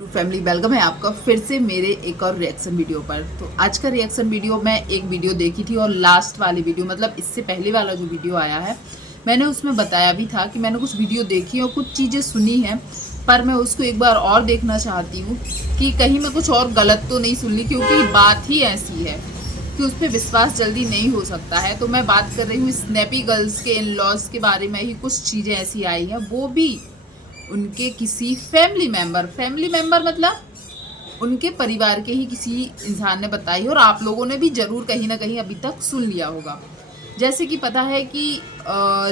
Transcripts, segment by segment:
To family welcome है आपका फिर से मेरे एक और रिएक्शन वीडियो पर। तो आज का रिएक्शन वीडियो मैं एक वीडियो देखी थी और लास्ट वाली वीडियो मतलब इससे पहले वाला जो वीडियो आया है मैंने उसमें बताया भी था कि मैंने कुछ वीडियो देखी और कुछ चीज़ें सुनी हैं, पर मैं उसको एक बार और देखना चाहती हूँ कि कहीं मैं कुछ और गलत तो नहीं सुन ली, क्योंकि बात ही ऐसी है कि उस पर विश्वास जल्दी नहीं हो सकता है। तो मैं बात कर रही हूँ स्नैपी गर्ल्स के इन लॉज के बारे में ही। कुछ चीज़ें ऐसी आई हैं, वो भी उनके किसी फैमिली मेंबर मतलब उनके परिवार के ही किसी इंसान ने बताई, और आप लोगों ने भी जरूर कहीं ना कहीं अभी तक सुन लिया होगा। जैसे कि पता है कि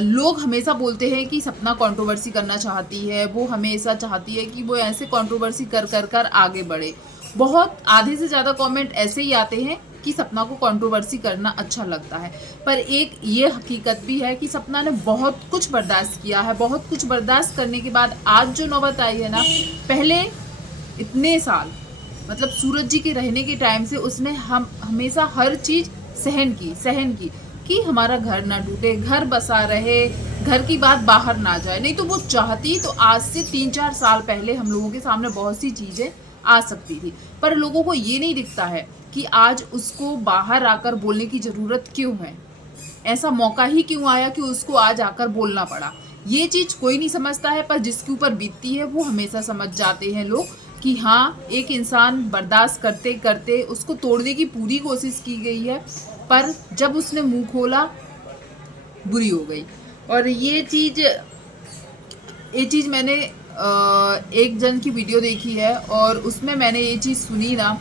लोग हमेशा बोलते हैं कि सपना कंट्रोवर्सी करना चाहती है, वो हमेशा चाहती है कि वो ऐसे कंट्रोवर्सी कर कर कर आगे बढ़े। बहुत आधे से ज़्यादा कमेंट ऐसे ही आते हैं कि सपना को कंट्रोवर्सी करना अच्छा लगता है, पर एक ये हकीकत भी है कि सपना ने बहुत कुछ बर्दाश्त किया है। बहुत कुछ बर्दाश्त करने के बाद आज जो नौबत आई है ना, पहले इतने साल मतलब सूरज जी के रहने के टाइम से उसने हम हमेशा हर चीज़ सहन की कि हमारा घर ना टूटे, घर बसा रहे, घर की बात बाहर ना जाए। नहीं तो वो चाहती तो आज से 3-4 साल पहले हम लोगों के सामने बहुत सी चीज़ें आ सकती थी, पर लोगों को ये नहीं दिखता है कि आज उसको बाहर आकर बोलने की ज़रूरत क्यों है, ऐसा मौका ही क्यों आया कि उसको आज आकर बोलना पड़ा। ये चीज़ कोई नहीं समझता है, पर जिसके ऊपर बीतती है वो हमेशा समझ जाते हैं लोग कि हाँ, एक इंसान बर्दाश्त करते करते उसको तोड़ने की पूरी कोशिश की गई है, पर जब उसने मुंह खोला बुरी हो गई। और ये चीज़ मैंने एक जन की वीडियो देखी है और उसमें मैंने ये चीज़ सुनी ना,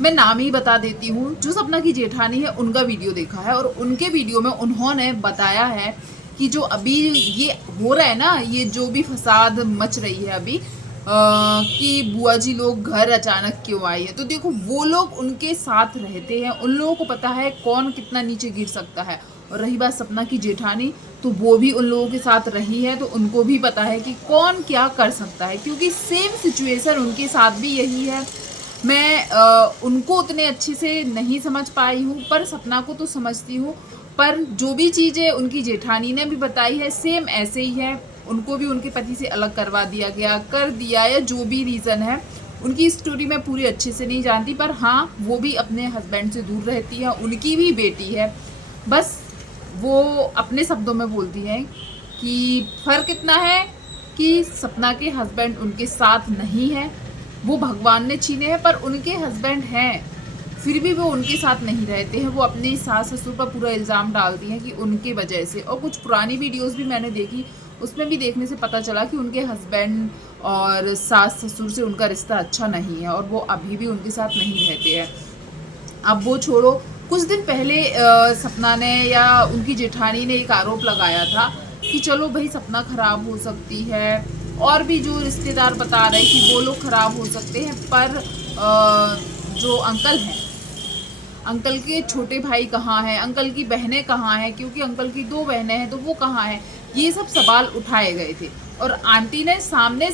मैं नाम ही बता देती हूँ। जो सपना की जेठानी है उनका वीडियो देखा है और उनके वीडियो में उन्होंने बताया है कि जो अभी ये हो रहा है ना, ये जो भी फसाद मच रही है अभी कि बुआ जी लोग घर अचानक क्यों आई है, तो देखो वो लोग उनके साथ रहते हैं, उन लोगों को पता है कौन कितना नीचे गिर सकता है। और रही बात सपना की जेठानी, तो वो भी उन लोगों के साथ रही है, तो उनको भी पता है कि कौन क्या कर सकता है, क्योंकि सेम सिचुएशन उनके साथ भी यही है। मैं उनको उतने अच्छे से नहीं समझ पाई हूँ, पर सपना को तो समझती हूँ। पर जो भी चीज़ें उनकी जेठानी ने भी बताई है सेम ऐसे ही है। उनको भी उनके पति से अलग करवा दिया गया, कर दिया, या जो भी रीज़न है। उनकी स्टोरी मैं पूरी अच्छे से नहीं जानती, पर हाँ, वो भी अपने हस्बैंड से दूर रहती है, उनकी भी बेटी है। बस वो अपने शब्दों में बोलती है कि फ़र्क इतना है कि सपना के हस्बैंड उनके साथ नहीं है, वो भगवान ने छीने हैं, पर उनके हस्बैंड हैं, फिर भी वो उनके साथ नहीं रहते हैं। वो अपनी सास ससुर पर पूरा इल्ज़ाम डालती हैं कि उनके वजह से। और कुछ पुरानी वीडियोस भी मैंने देखी, उसमें भी देखने से पता चला कि उनके हस्बैंड और सास ससुर से उनका रिश्ता अच्छा नहीं है और वो अभी भी उनके साथ नहीं रहते हैं। अब वो छोड़ो, कुछ दिन पहले सपना ने या उनकी जेठानी ने एक आरोप लगाया था कि चलो भाई सपना खराब हो सकती है, और भी जो रिश्तेदार बता रहे कि वो लोग खराब हो सकते हैं, पर जो अंकल हैं, अंकल के छोटे भाई कहाँ हैं, अंकल की बहनें कहाँ हैं, क्योंकि अंकल की 2 बहनें हैं, तो वो कहाँ हैं, ये सब सवाल उठाए गए थे। और आंटी ने सामने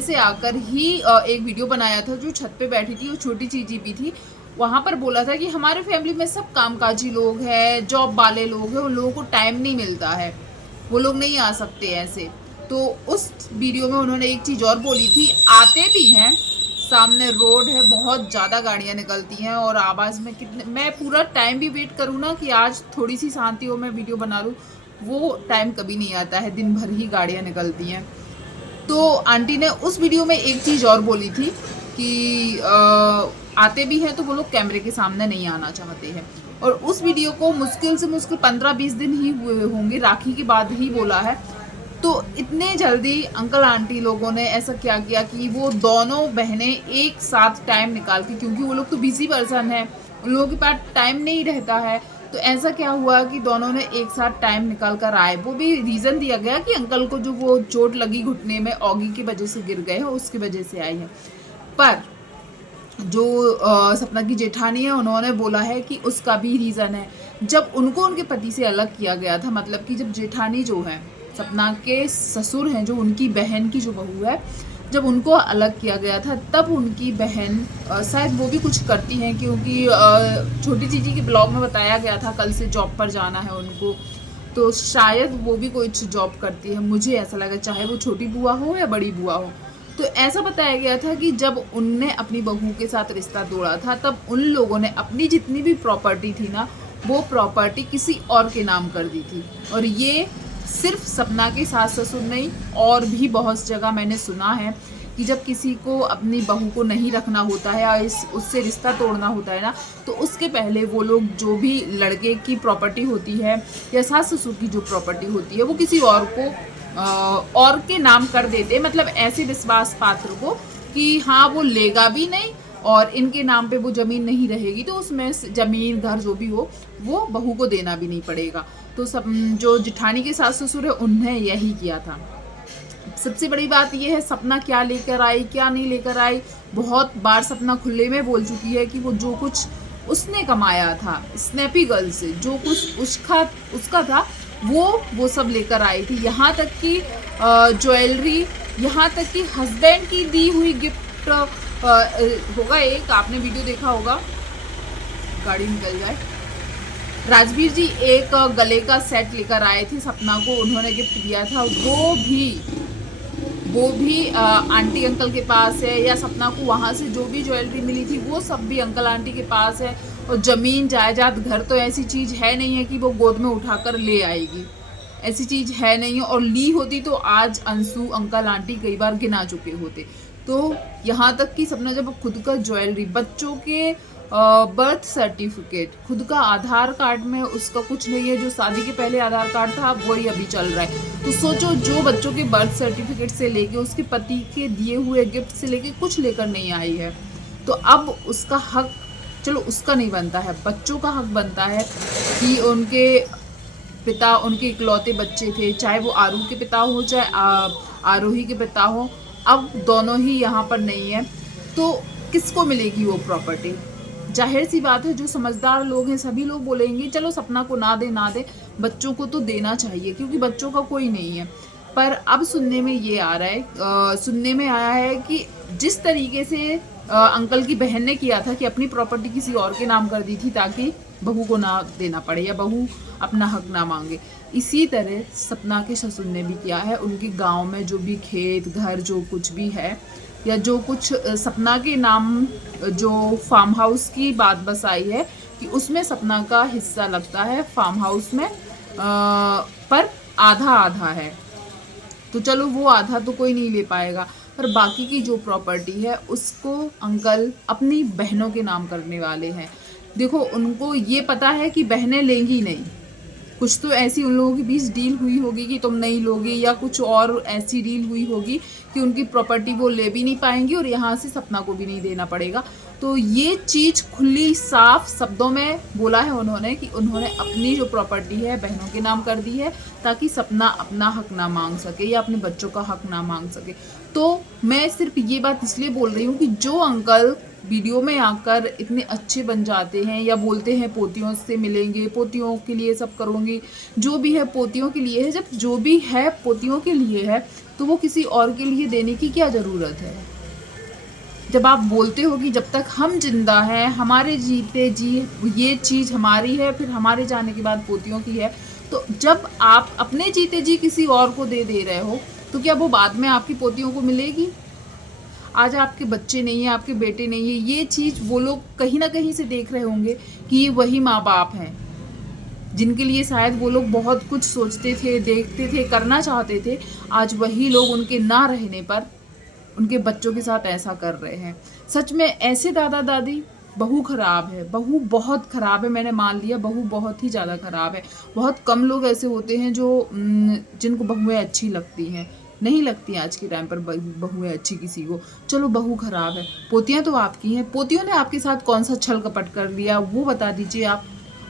से आकर ही एक वीडियो बनाया था, जो छत पे बैठी थी, वो छोटी चीजी भी थी, वहाँ पर बोला था कि हमारे फैमिली में सब कामकाजी लोग हैं, जॉब वाले लोग हैं, उन लोगों को टाइम नहीं मिलता है, वो लोग नहीं आ सकते ऐसे। तो उस वीडियो में उन्होंने एक चीज़ और बोली थी, आते भी हैं, सामने रोड है, बहुत ज़्यादा गाड़ियाँ निकलती हैं, और आवाज़ में कितने, मैं पूरा टाइम भी वेट करूँ ना कि आज थोड़ी सी शांति हो, मैं वीडियो बना लूँ, वो टाइम कभी नहीं आता है, दिन भर ही गाड़ियाँ निकलती हैं। तो आंटी ने उस वीडियो में एक चीज़ और बोली थी कि आते भी हैं तो वो लोग कैमरे के सामने नहीं आना चाहते हैं। और उस वीडियो को मुश्किल से मुश्किल 15-20 दिन ही हुए होंगे, राखी के बाद ही बोला है। तो इतने जल्दी अंकल आंटी लोगों ने ऐसा क्या किया कि वो दोनों बहनें एक साथ टाइम निकाल के, क्योंकि वो लोग तो बिजी पर्सन है, उन लोगों के पास टाइम नहीं रहता है, तो ऐसा क्या हुआ कि दोनों ने एक साथ टाइम निकाल कर आए। वो भी रीज़न दिया गया कि अंकल को जो वो चोट लगी घुटने में, ऑगी की वजह से गिर गए हैं, उसकी वजह से आई है। पर जो सपना की जेठानी है, उन्होंने बोला है कि उसका भी रीज़न है। जब उनको उनके पति से अलग किया गया था, मतलब कि जब जेठानी जो है, सपना के ससुर हैं, जो उनकी बहन की जो बहू है, जब उनको अलग किया गया था, तब उनकी बहन शायद वो भी कुछ करती हैं, क्योंकि छोटी चीज़ी के ब्लॉग में बताया गया था कल से जॉब पर जाना है उनको, तो शायद वो भी कोई जॉब करती है, मुझे ऐसा लगा, चाहे वो छोटी बुआ हो या बड़ी बुआ हो। तो ऐसा बताया गया था कि जब उनने अपनी बहू के साथ रिश्ता तोड़ा था, तब उन लोगों ने अपनी जितनी भी प्रॉपर्टी थी ना, वो प्रॉपर्टी किसी और के नाम कर दी थी। और ये सिर्फ सपना के सास ससुर नहीं, और भी बहुत जगह मैंने सुना है कि जब किसी को अपनी बहू को नहीं रखना होता है या उससे रिश्ता तोड़ना होता है ना, तो उसके पहले वो लोग जो भी लड़के की प्रॉपर्टी होती है या सास ससुर की जो प्रॉपर्टी होती है, वो किसी और को और के नाम कर देते, मतलब ऐसे विश्वास पात्र को कि हाँ वो लेगा भी नहीं और इनके नाम पे वो ज़मीन नहीं रहेगी, तो उसमें ज़मीन घर जो भी हो वो बहू को देना भी नहीं पड़ेगा। तो सब जो जिठानी के सास ससुर है उन्हें यही किया था। सबसे बड़ी बात यह है सपना क्या लेकर आई क्या नहीं लेकर आई। बहुत बार सपना खुले में बोल चुकी है कि वो जो कुछ उसने कमाया था स्नैपी गर्ल से, जो कुछ उसका था वो सब लेकर आई थी। यहाँ तक कि ज्वेलरी, यहाँ तक कि हस्बैंड की दी हुई गिफ्ट होगा, एक आपने वीडियो देखा होगा, गाड़ी निकल जाए, राजवीर जी एक गले का सेट लेकर आए थे सपना को, उन्होंने गिफ्ट दिया था। वो भी आंटी अंकल के पास है, या सपना को वहाँ से जो भी ज्वेलरी मिली थी वो सब भी अंकल आंटी के पास है। और ज़मीन जायदाद घर तो ऐसी चीज़ है नहीं है कि वो गोद में उठाकर ले आएगी, ऐसी चीज़ है नहीं है। और ली होती तो आज अंशु अंकल आंटी कई बार गिना चुके होते। तो यहाँ तक कि सपना जब खुद का ज्वेलरी, बच्चों के बर्थ सर्टिफिकेट, खुद का आधार कार्ड में उसका कुछ नहीं है, जो शादी के पहले आधार कार्ड था वही अभी चल रहा है। तो सोचो, जो बच्चों के बर्थ सर्टिफिकेट से लेके उसके पति के दिए हुए गिफ्ट से लेके कुछ लेकर नहीं आई है, तो अब उसका हक, चलो उसका नहीं बनता है, बच्चों का हक बनता है कि उनके पिता उनके इकलौते बच्चे थे, चाहे वो आरूह के पिता हो चाहे आरोही के पिता हो, अब दोनों ही यहाँ पर नहीं है, तो किसको मिलेगी वो प्रॉपर्टी। जाहिर सी बात है जो समझदार लोग हैं सभी लोग बोलेंगे चलो सपना को ना दे, बच्चों को तो देना चाहिए क्योंकि बच्चों का कोई नहीं है। पर अब सुनने में ये आ रहा है, सुनने में आया है कि जिस तरीके से अंकल की बहन ने किया था कि अपनी प्रॉपर्टी किसी और के नाम कर दी थी ताकि बहू को ना देना पड़े या बहू अपना हक ना मांगे, इसी तरह सपना के ससुर ने भी किया है। उनके गांव में जो भी खेत घर जो कुछ भी है या जो कुछ सपना के नाम जो फार्म हाउस की बात बस आई है कि उसमें सपना का हिस्सा लगता है फार्म हाउस में, पर आधा आधा है। तो चलो वो आधा तो कोई नहीं ले पाएगा, पर बाकी की जो प्रॉपर्टी है उसको अंकल अपनी बहनों के नाम करने वाले हैं। देखो उनको ये पता है कि बहनें लेंगी नहीं, कुछ तो ऐसी उन लोगों के बीच डील हुई होगी कि तुम नहीं लोगे, या कुछ और ऐसी डील हुई होगी कि उनकी प्रॉपर्टी वो ले भी नहीं पाएंगी और यहाँ से सपना को भी नहीं देना पड़ेगा। तो ये चीज़ खुली साफ शब्दों में बोला है उन्होंने कि उन्होंने अपनी जो प्रॉपर्टी है बहनों के नाम कर दी है ताकि सपना अपना हक ना मांग सके या अपने बच्चों का हक ना मांग सके। तो मैं सिर्फ ये बात इसलिए बोल रही हूँ कि जो अंकल वीडियो में आकर इतने अच्छे बन जाते हैं या बोलते हैं पोतियों से मिलेंगे, पोतियों के लिए सब करूँगी, जो भी है पोतियों के लिए है, जब जो भी है पोतियों के लिए है तो वो किसी और के लिए देने की क्या ज़रूरत है। जब आप बोलते हो कि जब तक हम जिंदा हैं हमारे जीते जी ये चीज़ हमारी है, फिर हमारे जाने के बाद पोतियों की है, तो जब आप अपने जीते जी किसी और को दे रहे हो तो क्या वो बाद में आपकी पोतियों को मिलेगी। आज आपके बच्चे नहीं है, आपके बेटे नहीं है, ये चीज़ वो लोग कहीं ना कहीं से देख रहे होंगे कि ये वही माँ बाप हैं जिनके लिए शायद वो लोग बहुत कुछ सोचते थे, देखते थे, करना चाहते थे। आज वही लोग उनके ना रहने पर उनके बच्चों के साथ ऐसा कर रहे हैं। सच में ऐसे दादा दादी, बहू खराब है, बहू बहुत ख़राब है। मैंने मान लिया बहू बहुत ही ज़्यादा ख़राब है। बहुत कम लोग ऐसे होते हैं जो जिनको बहुएं अच्छी लगती हैं, नहीं लगती आज के टाइम पर बहुएं अच्छी किसी को। चलो बहू खराब है, पोतियाँ तो आपकी हैं, पोतियों ने आपके साथ कौन सा छल कपट कर दिया वो बता दीजिए आप।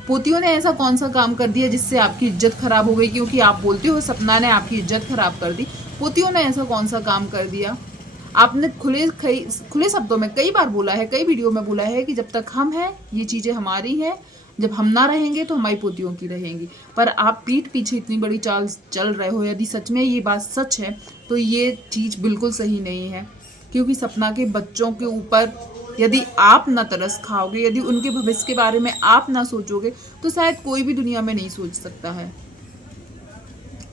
पोतियों ने ऐसा कौन सा काम कर दिया जिससे आपकी इज्जत खराब हो गई, क्योंकि आप बोलते हो सपना ने आपकी इज्जत खराब कर दी। पोतियों ने ऐसा कौन सा काम कर दिया। आपने खुले शब्दों में कई बार बोला है, कई वीडियो में बोला है कि जब तक हम हैं ये चीज़ें हमारी हैं, जब हम ना रहेंगे तो हमारी पोतियों की रहेंगी। पर आप पीठ पीछे इतनी बड़ी चाल चल रहे हो। यदि सच में ये बात सच है तो ये चीज़ बिल्कुल सही नहीं है, क्योंकि सपना के बच्चों के ऊपर यदि आप ना तरस खाओगे, यदि उनके भविष्य के बारे में आप ना सोचोगे तो शायद कोई भी दुनिया में नहीं सोच सकता है।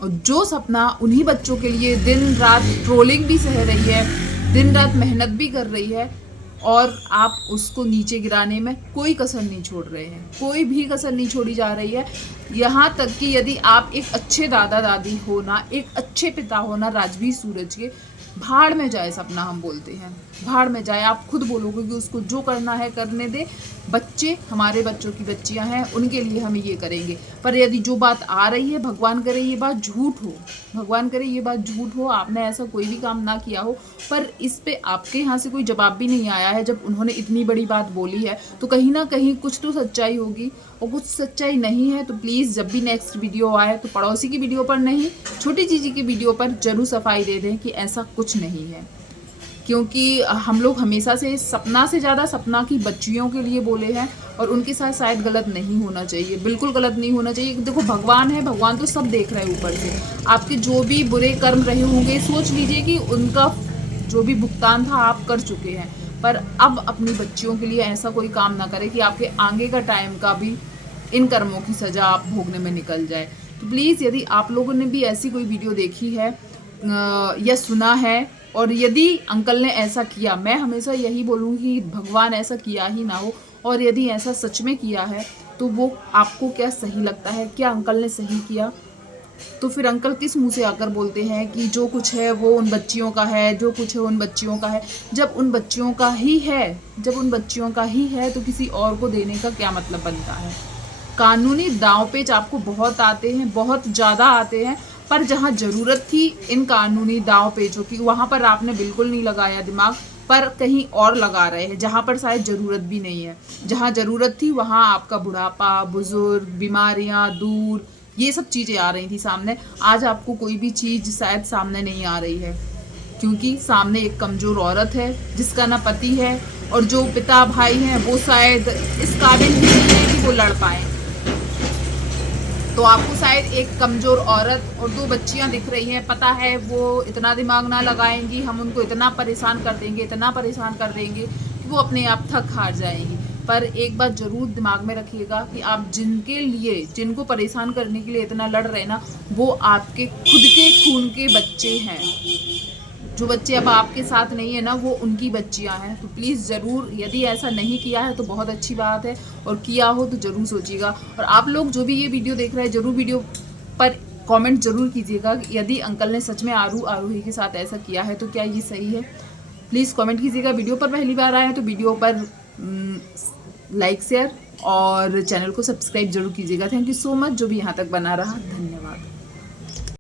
और जो सपना उन्हीं बच्चों के लिए दिन रात ट्रोलिंग भी सह रही है, दिन रात मेहनत भी कर रही है, और आप उसको नीचे गिराने में कोई कसर नहीं छोड़ रहे हैं, कोई भी कसर नहीं छोड़ी जा रही है। यहाँ तक कि यदि आप एक अच्छे दादा दादी हो ना, एक अच्छे पिता हो ना राजवीर सूरज के, भाड़ में जाए सपना हम बोलते हैं, भाड़ में जाए। आप खुद बोलोगे कि उसको जो करना है करने दे, बच्चे हमारे बच्चों की बच्चियां हैं, उनके लिए हम ये करेंगे। पर यदि जो बात आ रही है, भगवान करे ये बात झूठ हो, भगवान करे ये बात झूठ हो, आपने ऐसा कोई भी काम ना किया हो, पर इस पे आपके यहाँ से कोई जवाब भी नहीं आया है, जब उन्होंने इतनी बड़ी बात बोली है तो कहीं ना कहीं कुछ तो सच्चाई होगी। और कुछ सच्चाई नहीं है तो प्लीज़ जब भी नेक्स्ट वीडियो आए तो पड़ोसी की वीडियो पर नहीं, छोटी चीज़ी की वीडियो पर जरूर सफाई दे दें कि ऐसा कुछ नहीं है। क्योंकि हम लोग हमेशा से सपना से ज़्यादा सपना की बच्चियों के लिए बोले हैं, और उनके साथ शायद गलत नहीं होना चाहिए, बिल्कुल गलत नहीं होना चाहिए। देखो भगवान है, भगवान तो सब देख रहे हैं ऊपर से। आपके जो भी बुरे कर्म रहे होंगे, सोच लीजिए कि उनका जो भी भुगतान था आप कर चुके हैं, पर अब अपनी बच्चियों के लिए ऐसा कोई काम ना करें कि आपके आगे का टाइम का भी इन कर्मों की सज़ा आप भोगने में निकल जाए। तो प्लीज़ यदि आप लोगों ने भी ऐसी कोई वीडियो देखी है या सुना है, और यदि अंकल ने ऐसा किया, मैं हमेशा यही बोलूँगी कि भगवान ऐसा किया ही ना हो, और यदि ऐसा सच में किया है तो वो आपको क्या सही लगता है, क्या अंकल ने सही किया? तो फिर अंकल किस मुंह से आकर बोलते हैं कि जो कुछ है वो उन बच्चियों का है, जो कुछ है उन बच्चियों का है। जब उन बच्चियों का ही है, जब उन बच्चियों का ही है तो किसी और को देने का क्या मतलब बनता है? कानूनी दांव पेच आपको बहुत आते हैं, बहुत ज़्यादा आते हैं, पर जहाँ ज़रूरत थी इन कानूनी दांव पेचों की, वहाँ पर आपने बिल्कुल नहीं लगाया दिमाग, पर कहीं और लगा रहे हैं जहाँ पर शायद ज़रूरत भी नहीं है। जहाँ ज़रूरत थी वहाँ आपका बुढ़ापा, बुजुर्ग, बीमारियाँ दूर, ये सब चीज़ें आ रही थी सामने। आज आपको कोई भी चीज़ शायद सामने नहीं आ रही है, क्योंकि सामने एक कमज़ोर औरत है जिसका ना पति है, और जो पिता भाई हैं वो शायद इस काबिल भी नहीं है कि वो लड़ पाएँ। तो आपको शायद एक कमज़ोर औरत और 2 बच्चियां दिख रही हैं, पता है वो इतना दिमाग ना लगाएंगी, हम उनको इतना परेशान कर देंगे, इतना परेशान कर देंगे कि वो अपने आप थक हार जाएंगी। पर एक बात ज़रूर दिमाग में रखिएगा कि आप जिनके लिए, जिनको परेशान करने के लिए इतना लड़ रहे हैं ना, वो आपके खुद के खून के बच्चे हैं। जो बच्चे अब आपके साथ नहीं है ना, वो उनकी बच्चियां हैं। तो प्लीज़ ज़रूर, यदि ऐसा नहीं किया है तो बहुत अच्छी बात है, और किया हो तो ज़रूर सोचिएगा। और आप लोग जो भी ये वीडियो देख रहे हैं, ज़रूर वीडियो पर कमेंट ज़रूर कीजिएगा कि यदि अंकल ने सच में आरूही के साथ ऐसा किया है तो क्या ये सही है। प्लीज़ कमेंट कीजिएगा। वीडियो पर पहली बार आए हैं तो वीडियो पर लाइक, शेयर और चैनल को सब्सक्राइब जरूर कीजिएगा। थैंक यू सो मच जो भी यहाँ तक बना रहा, धन्यवाद।